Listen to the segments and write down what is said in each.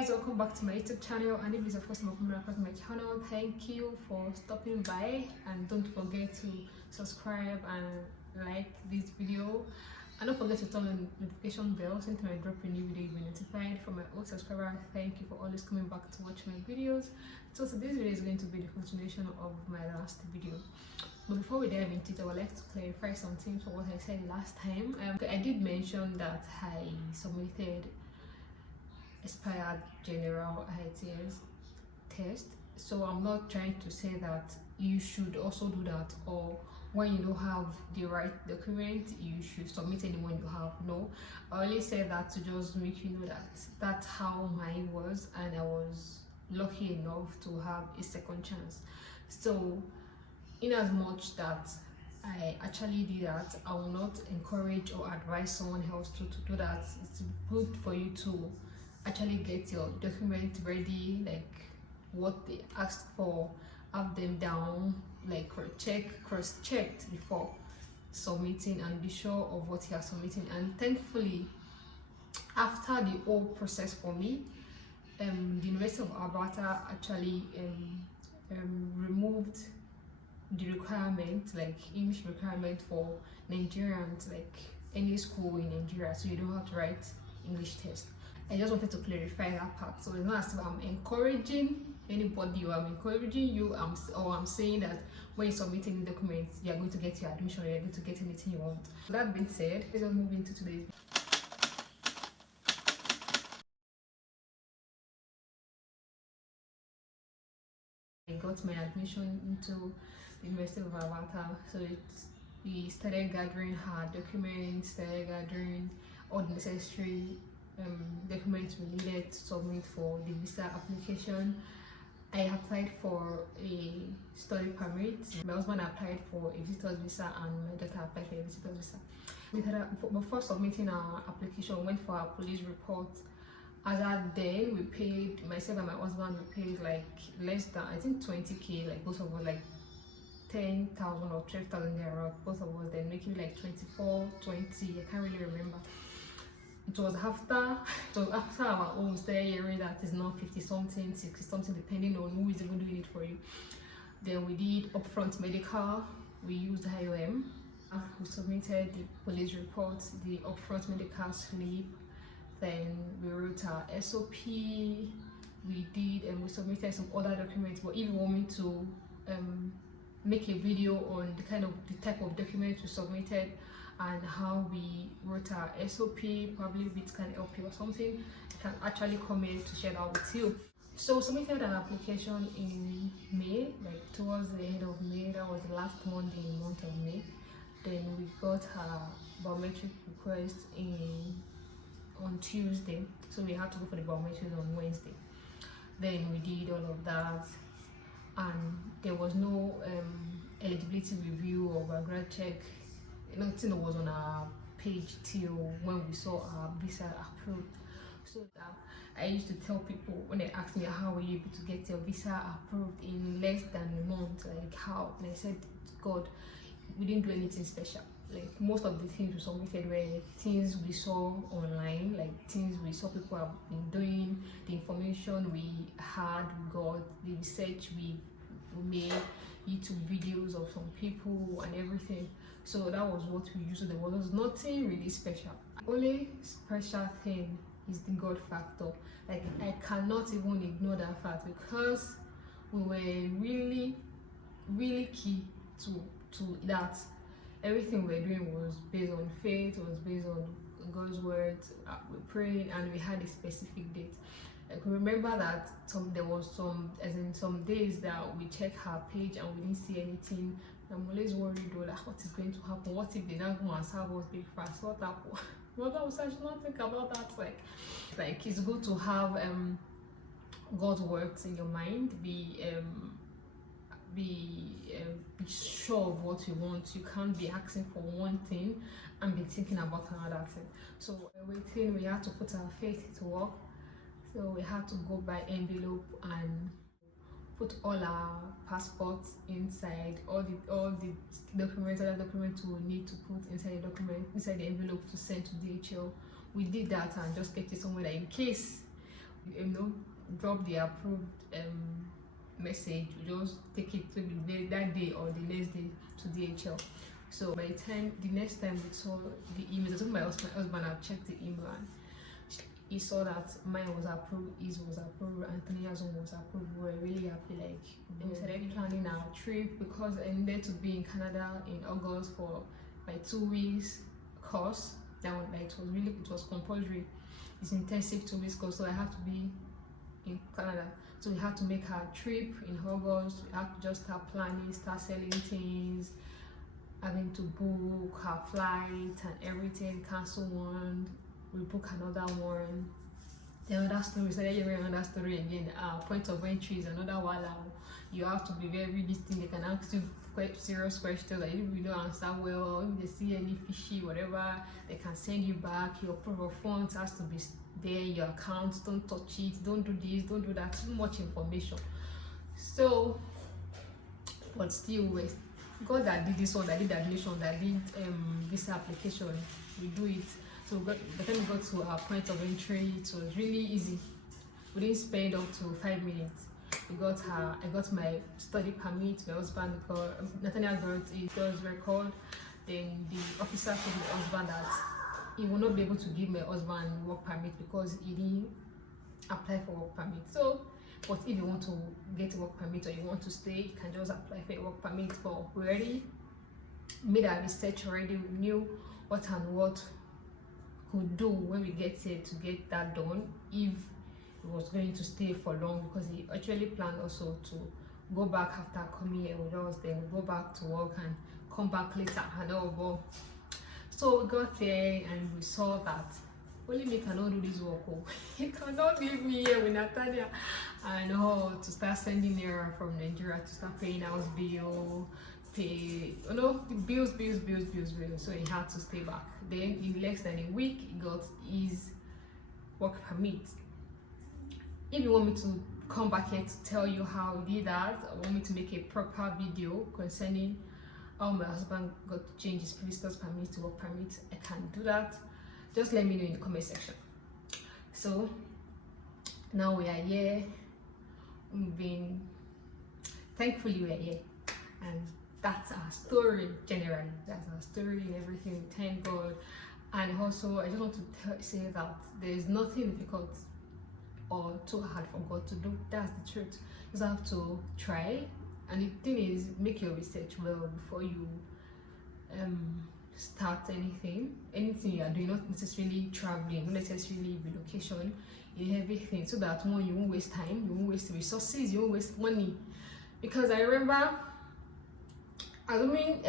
guys, welcome back to my YouTube channel, and if this is your first time coming across my channel, thank you for stopping by, and don't forget to subscribe and like this video, and don't forget to turn on the notification bell so anytime I drop a new video you'll be notified. For my old subscriber, thank you for always coming back to watch my videos. So today's video is going to be the continuation of my last video, but before we dive into it, I would like to clarify some things for what I said last time. I did mention that I submitted expired general ITS test, so I'm not trying to say that you should also do that, or when you don't have the right document you should submit anyone you have. No, I only said that to just make you know that that's how mine was, and I was lucky enough to have a second chance. So in as much that I actually did that, I will not encourage or advise someone else to do that. It's good for you to actually get your document ready, like what they asked for, have them down, like cross-checked before submitting, and be sure of what you are submitting. And thankfully, after the whole process for me, the University of Alberta actually removed the requirement, like English requirement for Nigerians, like any school in Nigeria, so you don't have to write English test. I just wanted to clarify that part, so it's not as if I'm encouraging anybody, or I'm encouraging you, or I'm saying that when you're submitting documents you're going to get your admission, or you're going to get anything you want. That being said, let's just move into today's. I got my admission into the University of Alberta, so we started gathering her documents, started gathering all the necessary documents we needed to submit for the visa application. I applied for a study permit, my husband applied for a visitor's visa, and my daughter applied for a visitor's visa. Before submitting our application, we went for our police report. As at then, we paid, myself and my husband, we paid like less than, I think 20k, like both of us, like 10,000 or 12,000 there, both of us, then making like 24, 20, I can't really remember. It was after our own started hearing that it's not 50 something, 60 something, depending on who is even doing it for you. Then we did upfront medical, we used IOM, we submitted the police report, the upfront medical slip, then we wrote our SOP, we did, and we submitted some other documents. But if you want me to make a video on the type of documents we submitted and how we wrote our SOP, probably it can help you or something, you can actually comment to share that with you. So we submitted an application in May, like towards the end of May. That was the last Monday in the month of May. Then we got our biometric request on Tuesday, so we had to go for the biometrics on Wednesday. Then we did all of that, and there was no eligibility review or background check. Nothing was on our page till when we saw our visa approved. So that I used to tell people when they asked me how were you able to get your visa approved in less than a month, like how, and I said, God, we didn't do anything special. Like most of the things we submitted were things we saw online, like things we saw people have been doing, the information we had, we got, the research we made, YouTube videos of some people and everything. So that was what we used. There was nothing really special. The only special thing is the God factor. Like I cannot even ignore that fact, because we were really key to that. Everything we were doing was based on faith, was based on God's words. We prayed, and we had a specific date. Like remember that there was some days that we check her page and we didn't see anything. I'm always worried though, like what is going to happen? What if they don't go and serve us big fast? What happened? Well, I should not think about that. Like it's good to have God's words in your mind. Be sure of what you want. You can't be asking for one thing and be thinking about another thing. So waiting, we had to put our faith to work. So we had to go by envelope and put all our passports inside, all the documents, other documents we need to put inside the envelope to send to DHL. We did that and just kept it somewhere that in case drop the approved message. We just take it to that day or the next day to DHL. So by the time the next time we saw the email, my husband had checked the email and he saw that mine was approved, his was approved, Anthonia's one was approved. We were really happy. Like, we started planning our trip because I needed to be in Canada in August for my 2 weeks course. That one, like, it was compulsory. It's intensive 2 weeks course, so I had to be in Canada. So we had to make our trip in August. We had to just start planning, start selling things, having to book our flight and everything, cancel one, we book another one. Then another story, we started hearing another story again. Point of entry is another one. You have to be very distinct. They can ask you quite serious questions that if you don't answer well, if they see any fishy, whatever, they can send you back. Your proof of funds has to be there, your account, don't touch it, don't do this, don't do that. Too much information. So, but still, God that did this one, that did admission, that did this application, we do it. So by the time we got to our point of entry, it was really easy. We didn't spend up to 5 minutes. I got my study permit. My husband got, Nathaniel got his record. Then the officer told my husband that he will not be able to give my husband work permit because he didn't apply for work permit. So, but if you want to get a work permit or you want to stay, you can just apply for a work permit. But we already made our research already. We knew what and what could do when we get here to get that done if he was going to stay for long, because he actually planned also to go back after coming here with us, then go back to work and come back later and all. But so we got there and we saw that only me cannot do this work. He cannot leave me here with Natalia and to start sending her from Nigeria to start paying house bill, pay bills. So he had to stay back. Then in less than a week he got his work permit. If you want me to come back here to tell you how he did that, or want me to make a proper video concerning how my husband got to change his visitors permit to work permit, I can do that. Just let me know in the comment section. So now we are here. Thankfully we are here, and that's our story generally. That's our story and everything. Thank God. And also I just want to say that there is nothing difficult or too hard for God to do. That's the truth. You just have to try, and the thing is, make your research well before you start anything you are doing, not necessarily traveling, not necessarily relocation, in everything, so that one, you won't waste time, you won't waste resources, you won't waste money. Because I remember assuming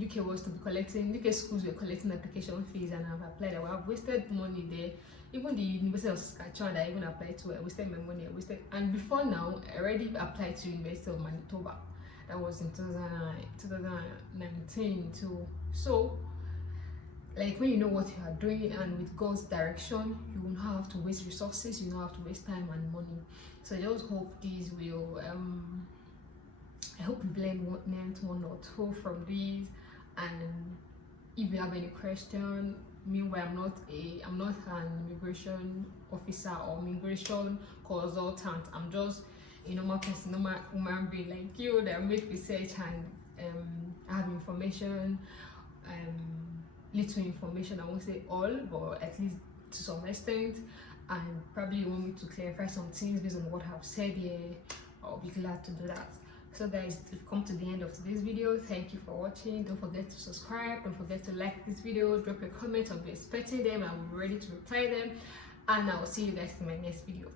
UK was to be collecting, UK schools were collecting application fees, and I've applied. I have wasted money there. Even the University of Saskatchewan that I even applied to, I wasted my money. And before now, I already applied to University of Manitoba. That was in 2019 too. So, like, when you know what you are doing and with God's direction, you will not have to waste resources, you don't have to waste time and money. So I just hope this will I hope you've learned one or two from these. And if you have any question, meanwhile, I'm not an immigration officer or immigration consultant. I'm just a normal person, normal human being like you that make research and have information, little information. I won't say all, but at least to some extent. And probably you want me to clarify some things based on what I've said here. I'll be glad to do that. So guys, we've come to the end of today's video. Thank you for watching. Don't forget to subscribe. Don't forget to like this video. Drop a comment. I'll be expecting them. I'll be ready to reply them. And I will see you guys in my next video.